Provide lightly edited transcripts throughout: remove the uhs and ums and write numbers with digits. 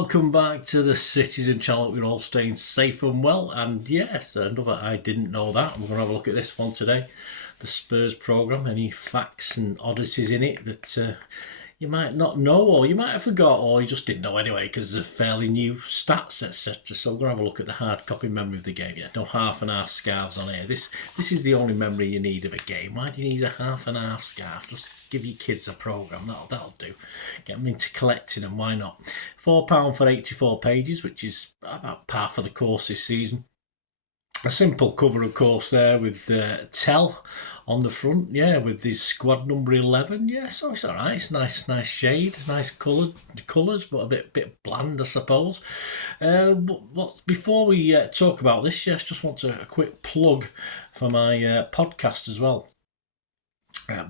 welcome back to the Citizen channel. We're all staying safe and well, and yes, another I didn't know that. We're going to have a look at this one today, the Spurs programme. Any facts and oddities in it that you might not know, or you might have forgot, or you just didn't know anyway because they're fairly new stats, etc. So we're going to have a look at the hard copy memory of the game. Yeah, no half and half scarves on here. This is the only memory you need of a game. Why do you need a half and half scarf? Just give your kids a programme, that'll do. Get them into collecting them, why not? £4 for 84 pages, which is about par for the course this season. A simple cover, of course, there with Tell on the front, yeah, with his squad number 11. Yeah, so it's all right. It's nice shade, nice colours, but a bit bland, I suppose. Before we talk about this, yes, just want a quick plug for my podcast as well.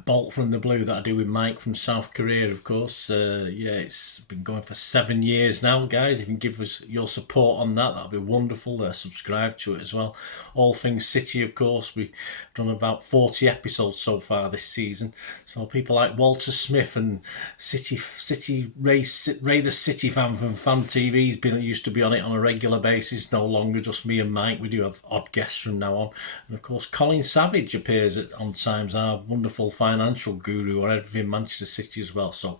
Bolt from the Blue that I do with Mike from South Korea, of course. It's been going for 7 years now, guys. If you can give us your support on that, that'll be wonderful. Subscribe to it as well. All things City, of course. We've done about 40 episodes so far this season. So people like Walter Smith and Ray the City fan from Fan TV, used to be on it on a regular basis. No longer just me and Mike. We do have odd guests from now on. And of course, Colin Savage appears on times, our wonderful financial guru or everything Manchester City as well. So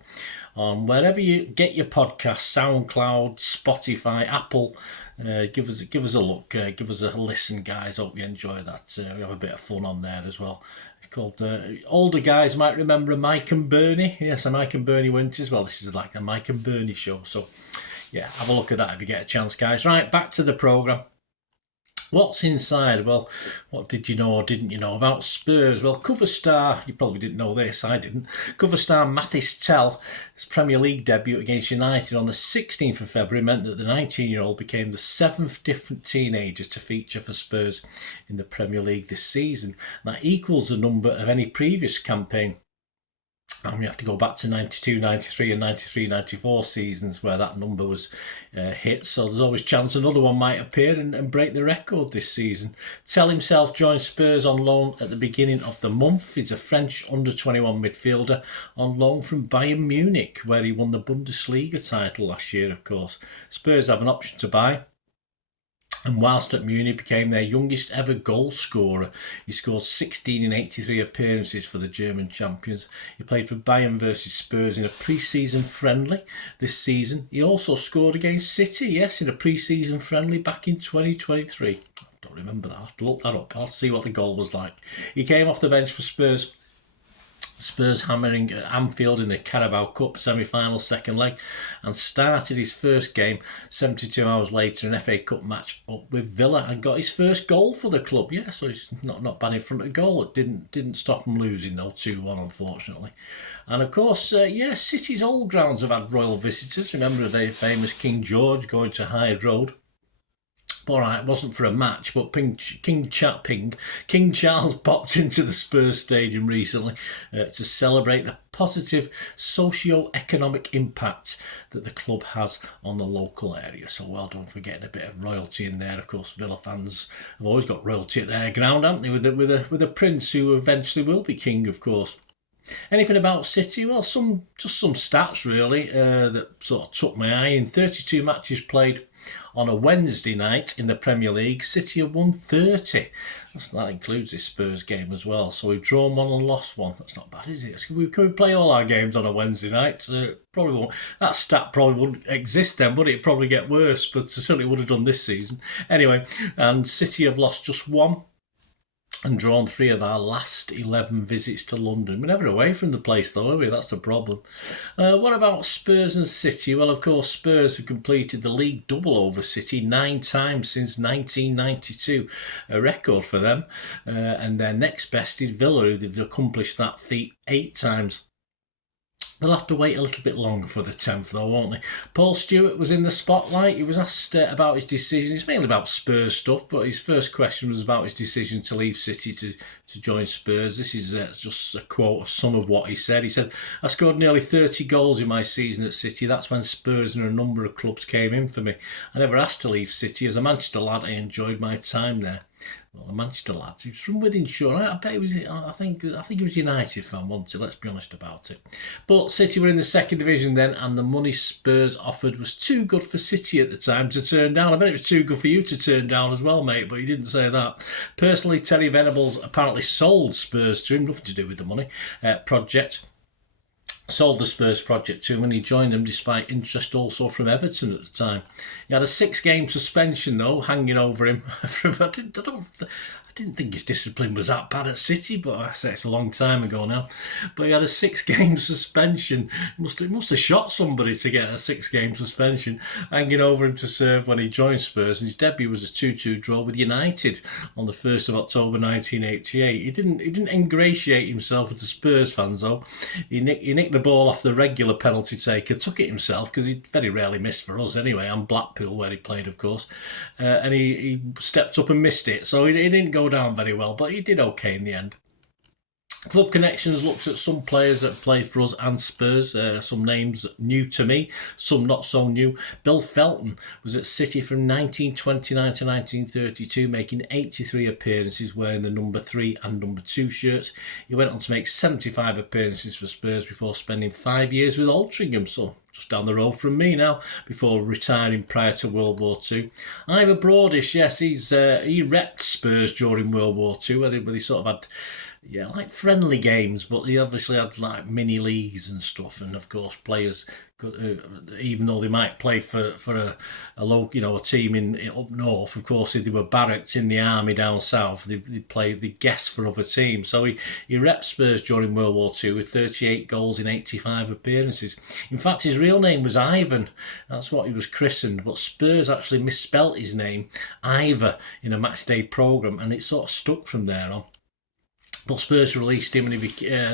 wherever you get your podcast, SoundCloud, Spotify, Apple, give us a look, give us a listen, guys. Hope you enjoy that. We have a bit of fun on there as well. It's called older guys might remember Mike and Bernie. Yes, a Mike and Bernie Winters. Well, this is like the Mike and Bernie show. So yeah, have a look at that if you get a chance, guys. Right, back to the programme. What's inside? Well, what did you know or didn't you know about Spurs? Well, cover star, you probably didn't know this, I didn't. Cover star Mathys Tell, his Premier League debut against United on the 16th of February meant that the 19-year-old became the 7th different teenager to feature for Spurs in the Premier League this season. That equals the number of any previous campaign. And we have to go back to 92, 93 and 93, 94 seasons where that number was hit. So there's always a chance another one might appear and break the record this season. Tell himself joined Spurs on loan at the beginning of the month. He's a French under-21 midfielder on loan from Bayern Munich, where he won the Bundesliga title last year, of course. Spurs have an option to buy. And whilst at Munich, became their youngest ever goal scorer. He scored 16 in 83 appearances for the German champions. He played for Bayern versus Spurs in a pre-season friendly this season. He also scored against City, yes, in a pre-season friendly back in 2023. I don't remember that. I'll have to look that up. I'll see what the goal was like. He came off the bench for Spurs hammering at Anfield in the Carabao Cup semi-final second leg, and started his first game 72 hours later, an FA Cup match up with Villa, and got his first goal for the club. Yeah, so he's not bad in front of goal. It didn't stop him losing though, 2-1 unfortunately. And of course, City's old grounds have had royal visitors. Remember the very famous King George going to Hyde Road. All right, it wasn't for a match, but King Charles popped into the Spurs stadium recently to celebrate the positive socio-economic impact that the club has on the local area. So well done for getting a bit of royalty in there. Of course, Villa fans have always got royalty at their ground, haven't they? With a prince who eventually will be king, of course. Anything about City? Well, some stats really that sort of took my eye. In 32 matches played on a Wednesday night in the Premier League, City have won 30. That includes this Spurs game as well. So we've drawn one and lost one. That's not bad, is it? Can we play all our games on a Wednesday night? Probably won't. That stat probably wouldn't exist then, would it? It'd probably get worse, but it certainly would have done this season. Anyway, and City have lost just one and drawn 3 of our last 11 visits to London. We're never away from the place though, are we? That's the problem. What about Spurs and City? Well, of course, Spurs have completed the league double over City 9 times since 1992. A record for them. And their next best is Villa, who've accomplished that feat 8 times. They'll have to wait a little bit longer for the 10th though, won't they? Paul Stewart was in the spotlight. He was asked about his decision. It's mainly about Spurs stuff, but his first question was about his decision to leave City to join Spurs. This is just a quote of some of what he said. He said, "I scored nearly 30 goals in my season at City. That's when Spurs and a number of clubs came in for me. I never asked to leave City. As a Manchester lad, I enjoyed my time there. Well, the Manchester lads. He was from Wythenshawe. I bet he was. I think he was a United fan, wasn't he? Let's be honest about it. But City were in the second division then, and the money Spurs offered was too good for City at the time to turn down. I bet it was too good for you to turn down as well, mate. But he didn't say that. Personally, Terry Venables apparently sold Spurs to him. Nothing to do with the money project. Sold the Spurs project to him, and he joined them despite interest also from Everton at the time. He had a 6-game suspension though hanging over him. I didn't think his discipline was that bad at City, but I say it's a long time ago now. But he had a 6-game suspension. Must have shot somebody to get a 6-game suspension hanging over him to serve when he joined Spurs. And his debut was a 2-2 draw with United on the 1st of October 1988. He didn't ingratiate himself with the Spurs fans though. He nicked the ball off the regular penalty taker, took it himself because he very rarely missed for us anyway, and Blackpool where he played of course, and he stepped up and missed it, so he didn't go down very well, but he did okay in the end. Club Connections looks at some players that played for us and Spurs, some names new to me, some not so new. Bill Felton was at City from 1929 to 1932, making 83 appearances wearing the number 3 and number 2 shirts. He went on to make 75 appearances for Spurs before spending 5 years with Altrincham, so just down the road from me now, before retiring prior to World War II. Ivor Broadish, yes, he repped Spurs during World War II, where they sort of had like friendly games, but he obviously had like mini leagues and stuff, and of course players could, even though they might play for a local, a team in up north, of course if they were barracked in the army down south, they played the guests for other teams. So he repped Spurs during World War II with 38 goals in 85 appearances. In fact, his real name was Ivan. That's what he was christened, but Spurs actually misspelt his name Ivor in a matchday programme, and it sort of stuck from there on. But Spurs released him, and they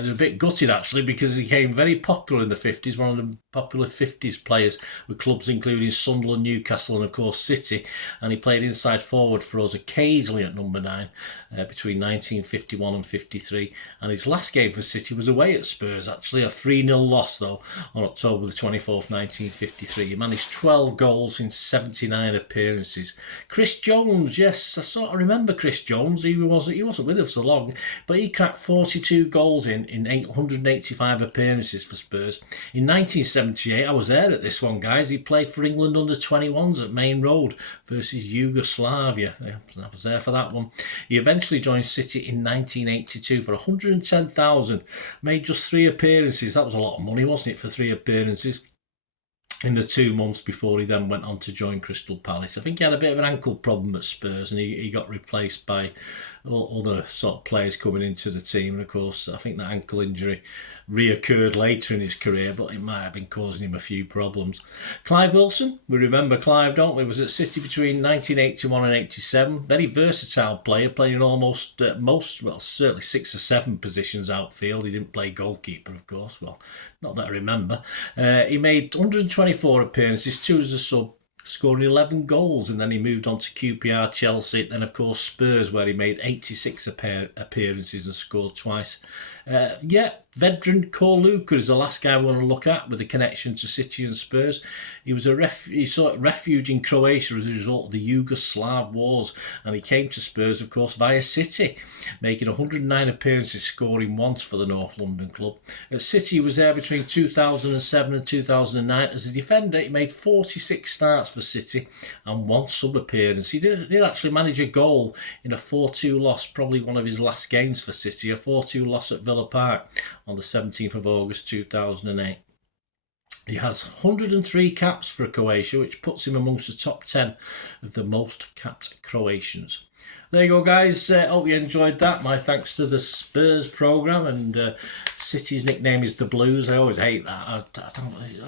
were a bit gutted actually, because he became very popular in the 50s, one of the popular 50s players with clubs including Sunderland, Newcastle and of course City, and he played inside forward for us occasionally at number 9 between 1951 and 53, and his last game for City was away at Spurs actually, a 3-0 loss though on October the 24th 1953. He managed 12 goals in 79 appearances. Chris Jones, yes, I sort of remember Chris Jones. He wasn't with us so long, but he cracked 42 goals in 885 appearances for Spurs. In 1978, I was there at this one, guys. He played for England under-21s at Main Road versus Yugoslavia. I was there for that one. He eventually joined City in 1982 for 110,000. Made just 3 appearances. That was a lot of money, wasn't it, for 3 appearances in the 2 months before he then went on to join Crystal Palace. I think he had a bit of an ankle problem at Spurs, and he got replaced by other sort of players coming into the team. And of course, I think that ankle injury reoccurred later in his career, but it might have been causing him a few problems. Clive Wilson, we remember Clive, don't we? Was at City between 1981 and 87. Very versatile player, playing almost certainly 6 or 7 positions outfield. He didn't play goalkeeper, of course. Well, not that I remember. He made 124 appearances, 2 as a sub, scoring 11 goals, and then he moved on to QPR, Chelsea, then of course Spurs, where he made 86 appearances and scored twice. Veteran Corluka is the last guy we want to look at with a connection to City and Spurs. He was he sought refuge in Croatia as a result of the Yugoslav wars, and he came to Spurs, of course, via City, making 109 appearances, scoring once for the North London club. At City, he was there between 2007 and 2009. As a defender, he made 46 starts for City and 1 sub-appearance. He did actually manage a goal in a 4-2 loss, probably one of his last games for City, a 4-2 loss at Villa Park on the 17th of August 2008. He has 103 caps for Croatia, which puts him amongst the top 10 of the most capped Croatians. There you go, guys. Hope you enjoyed that. My thanks to the Spurs programme, and City's nickname is the Blues. I always hate that.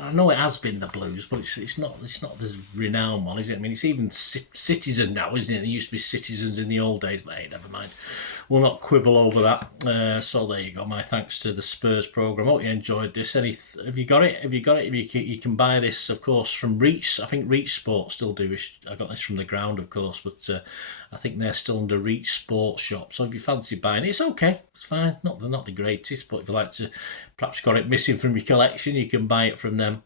I know it has been the Blues, but it's not the renowned one, is it? I mean, it's even Citizen now, isn't it? It used to be Citizens in the old days, but hey, never mind. We'll not quibble over that. So there you go. My thanks to the Spurs programme. Hope you enjoyed this. Have you got it? You can buy this, of course, from Reach. I think Reach Sports still do. I got this from the ground, of course, but I think they're still under Reach Sports Shop. So if you fancy buying it, it's okay. It's fine. They're not the greatest, but if you like to, perhaps got it missing from your collection, you can buy it from them.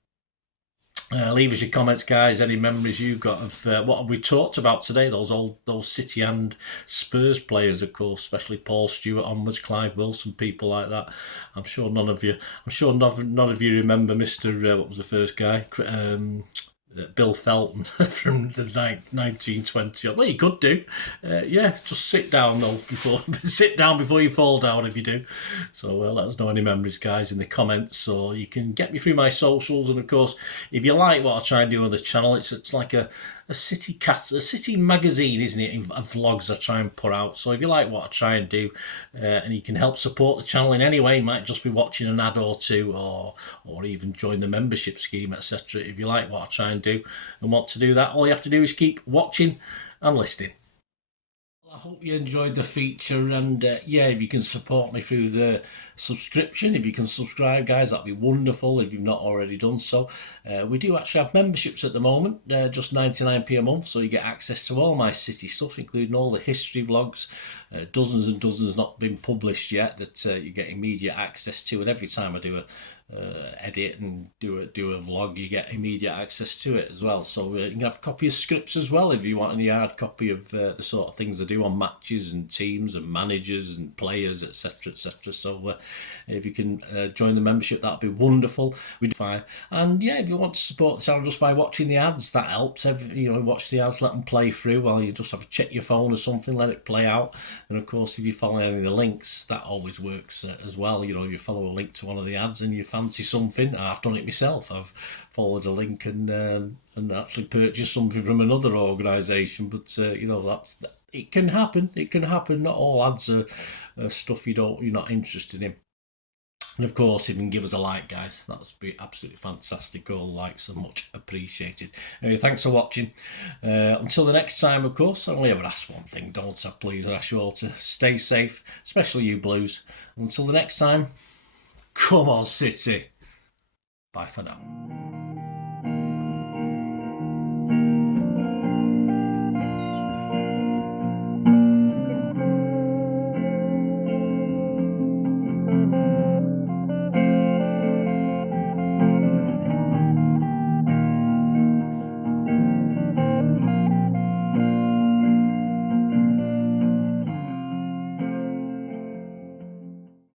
Leave us your comments, guys. Any memories you've got of what have we talked about today? Those City and Spurs players, of course, especially Paul Stewart onwards, Clive Wilson, people like that. I'm sure none of you. I'm sure none of you remember Mister. What was the first guy? Bill Felton from the 1920. Well, you could do. Yeah, just sit down though sit down before you fall down if you do. So let us know any memories, guys, in the comments, or you can get me through my socials. And of course, if you like what I try and do on the channel, it's like a city magazine, isn't it, of vlogs I try and put out. So if you like what I try and do, and you can help support the channel in any way, you might just be watching an ad or two, or even join the membership scheme, etc. If you like what I try and do and want to do that, all you have to do is keep watching and listening. I hope you enjoyed the feature, and yeah, if you can support me through the subscription, if you can subscribe, guys, that'd be wonderful if you've not already done so. We do actually have memberships at the moment, just 99p a month, so you get access to all my City stuff, including all the history vlogs, dozens and dozens not been published yet that you get immediate access to, and every time I do a edit and do a vlog, you get immediate access to it as well. So you can have a copy of scripts as well if you want any hard copy of the sort of things I do on matches and teams and managers and players, etc, etc. So if you can join the membership, that'd be wonderful. We do fine. And yeah, if you want to support the channel just by watching the ads, that helps. Watch the ads, let them play through while you just have to check your phone or something, let it play out. And of course, if you follow any of the links, that always works as well. If you follow a link to one of the ads and you fancy something, I've done it myself. I've followed a link and actually purchased something from another organisation. But it can happen. It can happen. Not all ads are stuff you're not interested in. And of course, if you can give us a like, guys, that would be absolutely fantastic. All likes are much appreciated. Anyway, thanks for watching. Until the next time, of course, I only ever ask one thing, don't I? Please, I ask you all to stay safe, especially you Blues. Until the next time, come on, City. Bye for now.